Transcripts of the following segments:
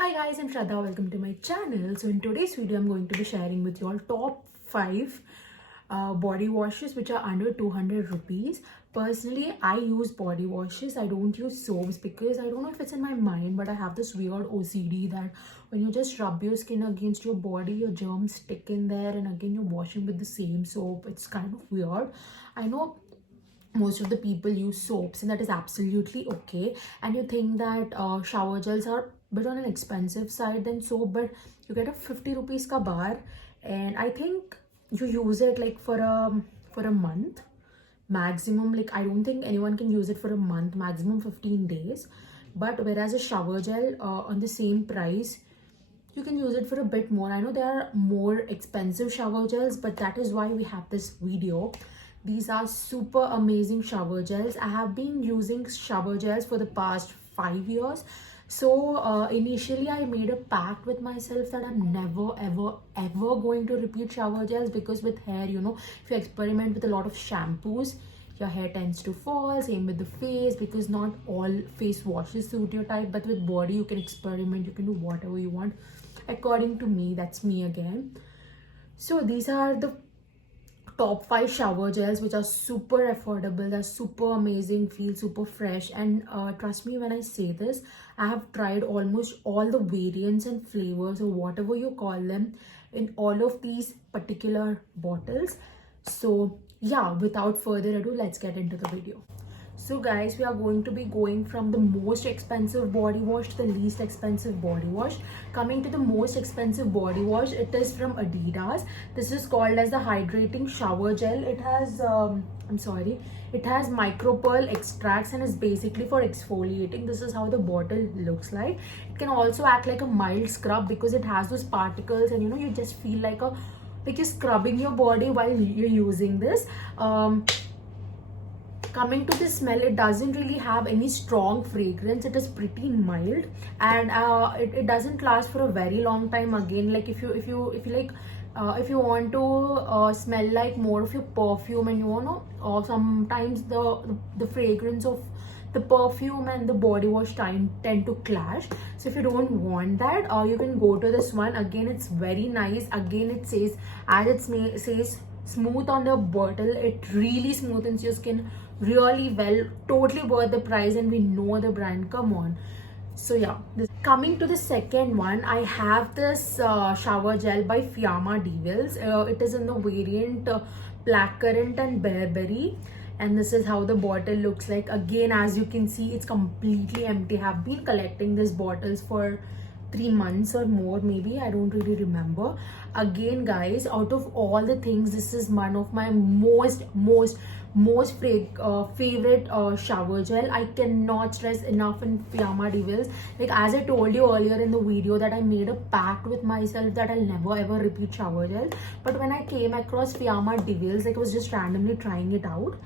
Hi guys, I'm Shraddha. Welcome to my channel. So in today's video, I'm going to be sharing with you all top 5 body washes which are under 200 rupees. Personally, I use body washes. I don't use soaps because I don't know if it's in my mind, but I have this weird OCD that when you just rub your skin against your body, your germs stick in there, and again you're washing with the same soap. It's kind of weird. I know most of the people use soaps and that is absolutely okay, and you think that shower gels are a bit on an expensive side than soap, but you get a 50 rupees ka bar, and I think you use it like for a month maximum. Like, I don't think anyone can use it for a month, maximum 15 days. But whereas a shower gel on the same price, you can use it for a bit more. I know there are more expensive shower gels, but that is why we have this video. These are super amazing shower gels. I have been using shower gels for the past 5 years. So initially I made a pact with myself that I'm never ever going to repeat shower gels, because with hair, if you experiment with a lot of shampoos, your hair tends to fall. Same with the face, because not all face washes suit your type, but with body you can experiment, you can do whatever you want. According to me, that's me again. So these are the top 5 shower gels which are super affordable. They're super amazing, feel super fresh, and trust me when I say this, I have tried almost all the variants and flavors or whatever you call them in all of these particular bottles. So yeah, without further ado, let's get into the video. So guys, we are going to be going from the most expensive body wash to the least expensive body wash. Coming to the most expensive body wash, it is from Adidas. This is called as the hydrating shower gel. It has it has micropearl extracts and is basically for exfoliating. This is how the bottle looks like. It can also act like a mild scrub because it has those particles, and you just feel like you're scrubbing your body while you're using this. Coming to the smell, it doesn't really have any strong fragrance. It is pretty mild, and it doesn't last for a very long time. Again, like if you like if you want to smell like more of your perfume, and or sometimes the fragrance of the perfume and the body wash tend to clash. So if you don't want that, you can go to this one. Again, it's very nice. Again, it says, as it says, smooth on the bottle. It really smoothens your skin really well. Totally worth the price, and we know the brand, come on. So yeah, coming to the second one, I have this shower gel by Fiamma Devils. It is in the variant blackcurrant and bearberry, and this is how the bottle looks like. Again, as you can see, it's completely empty. I have been collecting these bottles for 3 months or more, maybe, I don't really remember. Again guys, out of all the things, this is one of my most favorite shower gel. I cannot stress enough in Fiamma Devils. Like, as I told you earlier in the video, that I made a pact with myself that I'll never ever repeat shower gel. But when I came across Fiamma Devils, like, I was just randomly trying it out,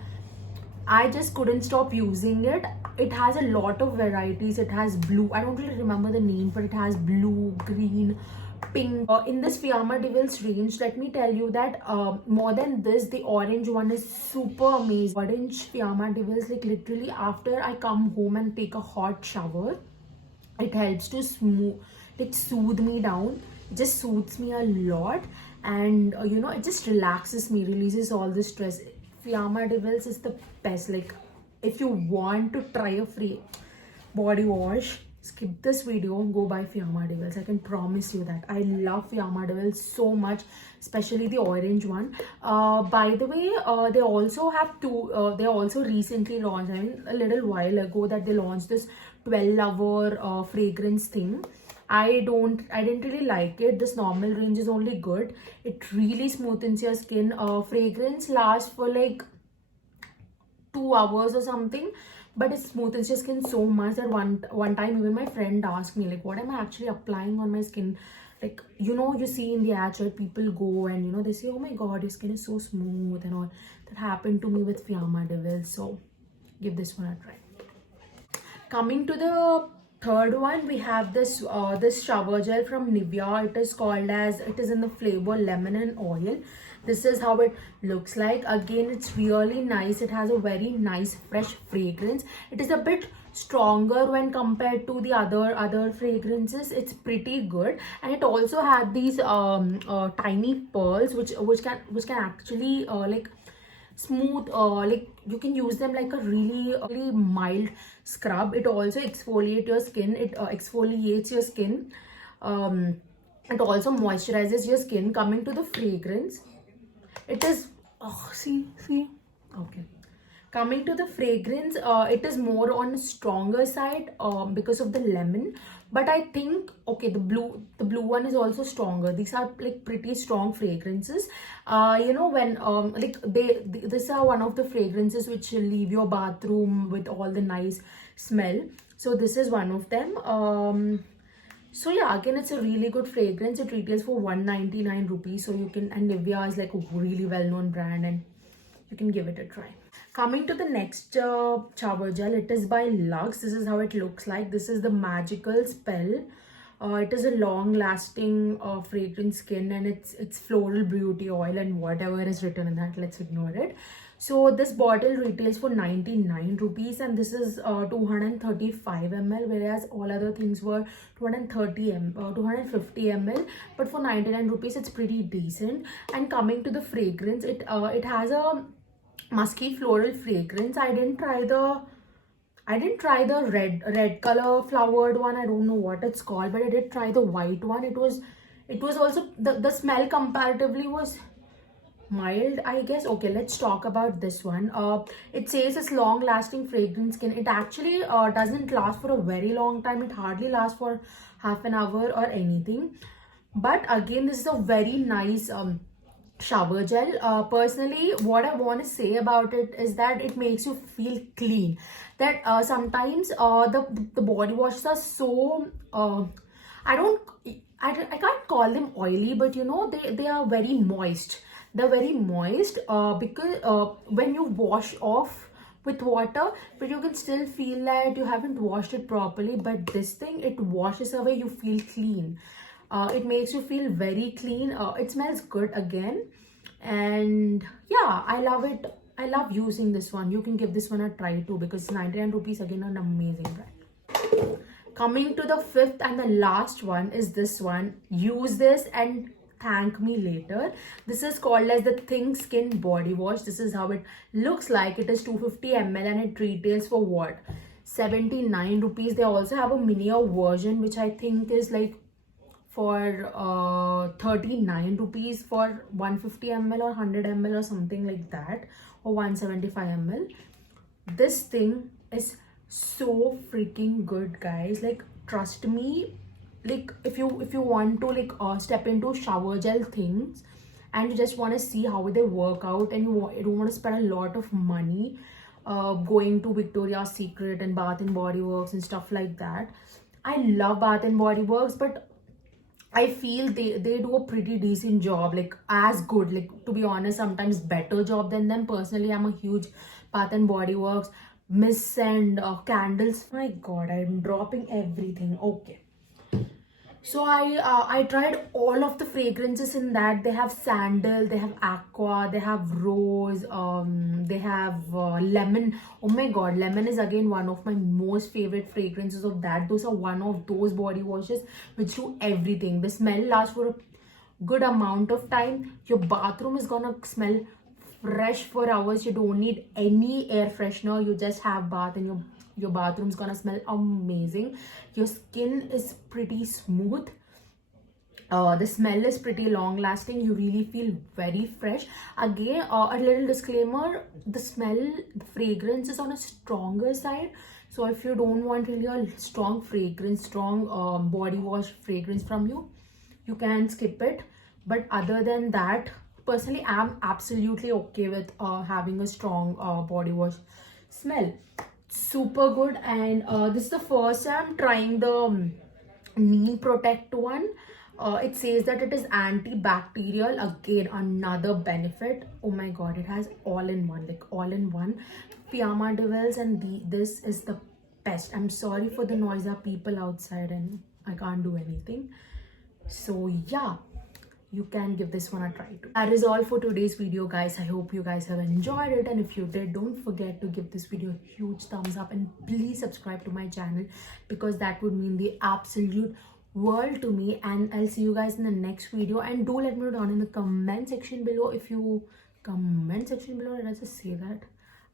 I just couldn't stop using it. It has a lot of varieties. It has blue, I don't really remember the name, but it has blue, green, pink. In this Fiamma Devils range, let me tell you that more than this, the orange one is super amazing. Orange Fiamma Devils, like, literally after I come home and take a hot shower, it helps to soothe me down. It just soothes me a lot, and it just relaxes me, releases all the stress. Fiamma Devils is the best. Like, if you want to try a free body wash, skip this video, go buy Fiamma Devils. I can promise you that. I love Fiamma Devils so much, especially the orange one. By the way, they also have they also recently launched, I mean a little while ago, that they launched this 12-hour fragrance thing. I didn't really like it. This normal range is only good. It really smoothens your skin. Fragrance lasts for like 2 hours or something, but it smoothens your skin so much that one time even my friend asked me, like, what am I actually applying on my skin? Like, you see in the ads, right, people go and they say, oh my god, your skin is so smooth and all. That happened to me with Fiamma Devils. So give this one a try. Coming to the third one, we have this shower gel from Nivea. It is in the flavor lemon and oil. This is how it looks like. Again, it's really nice. It has a very nice fresh fragrance. It is a bit stronger when compared to the other fragrances. It's pretty good, and it also had these tiny pearls which can actually like smooth, like you can use them like a really mild scrub. It also exfoliates your skin. It exfoliates your skin. um it also moisturizes your skin. Coming to the fragrance, it is, oh, see, okay. Coming to the fragrance, it is more on the stronger side because of the lemon. But I think, okay, the blue one is also stronger. These are like pretty strong fragrances. When like these are one of the fragrances which leave your bathroom with all the nice smell. So this is one of them. So yeah, again, it's a really good fragrance. It retails for 199 rupees. So you can, and Nivea is like a really well-known brand, and you can give it a try. Coming to the next shower gel, it is by Lux. This is how it looks like. This is the Magical Spell. It is a long-lasting fragrance skin, and it's floral beauty oil and whatever is written in that. Let's ignore it. So this bottle retails for 99 rupees, and this is 235 ml, whereas all other things were 250 ml. But for 99 rupees, it's pretty decent. And coming to the fragrance, it has a musky floral fragrance. I didn't try the red color flowered one. I don't know what it's called, but I did try the white one. It was also, the smell comparatively was mild, I guess. Okay, let's talk about this one. It says it's long lasting fragrance skin. It actually doesn't last for a very long time. It hardly lasts for half an hour or anything. But again, this is a very nice shower gel. Personally, what I want to say about it is that it makes you feel clean. That sometimes the body washes are so I don't I can't call them oily, but they are very moist. They're very moist because when you wash off with water, but you can still feel that you haven't washed it properly. But this thing, it washes away, you feel clean. It makes you feel very clean. It smells good again, and yeah, I love it. I love using this one. You can give this one a try too, because 99 rupees, again, an amazing brand. Coming to the fifth and the last one is this one. Use this and thank me later. This is called as the Think Skin body wash. This is how it looks like. It is 250 ml and it retails for what, 79 rupees. They also have a miniature version which I think is like for 39 rupees for 150 ml or 100 ml or something like that, or 175 ml. This thing is so freaking good, guys. Like, trust me. Like, if you want to like step into shower gel things and you just want to see how they work out, and you don't want to spend a lot of money going to Victoria's Secret and Bath and Body Works and stuff like that. I love Bath and Body Works, but I feel they do a pretty decent job, like as good, like, to be honest, sometimes better job than them. Personally, I'm a huge Bath and Body Works mists and candles. My god, I'm dropping everything. Okay, so I tried all of the fragrances in that. They have sandal, they have aqua, they have rose, they have lemon. Oh my god, lemon is again one of my most favorite fragrances of that. Those are one of those body washes which do everything. The smell lasts for a good amount of time. Your bathroom is gonna smell fresh for hours. You don't need any air freshener. You just have bath and your bathroom's gonna smell amazing. Your skin is pretty smooth. The smell is pretty long lasting. You really feel very fresh. Again, a little disclaimer, the fragrance is on a stronger side. So if you don't want really a strong fragrance, strong body wash fragrance from you, you can skip it. But other than that, personally, I'm absolutely okay with having a strong body wash smell. Super good. And this is the first time I'm trying the Neem Protect one. It says that it is antibacterial. Again, another benefit. Oh my god, it has all in one, like all in one. Piyama Devils, and this is the best. I'm sorry for the noise. There are people outside and I can't do anything. So yeah, you can give this one a try too. That is all for today's video, guys. I hope you guys have enjoyed it, and if you did, don't forget to give this video a huge thumbs up, and please subscribe to my channel, because that would mean the absolute world to me. And I'll see you guys in the next video, and do let me know down in the comment section below if you did I just say that?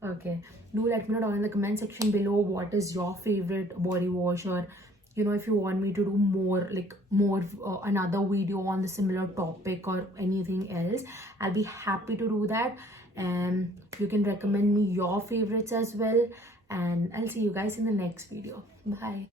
Okay, do let me know down in the comment section below what is your favorite body wash, or you know, if you want me to do more another video on the similar topic or anything else, I'll be happy to do that. And you can recommend me your favorites as well, and I'll see you guys in the next video. Bye.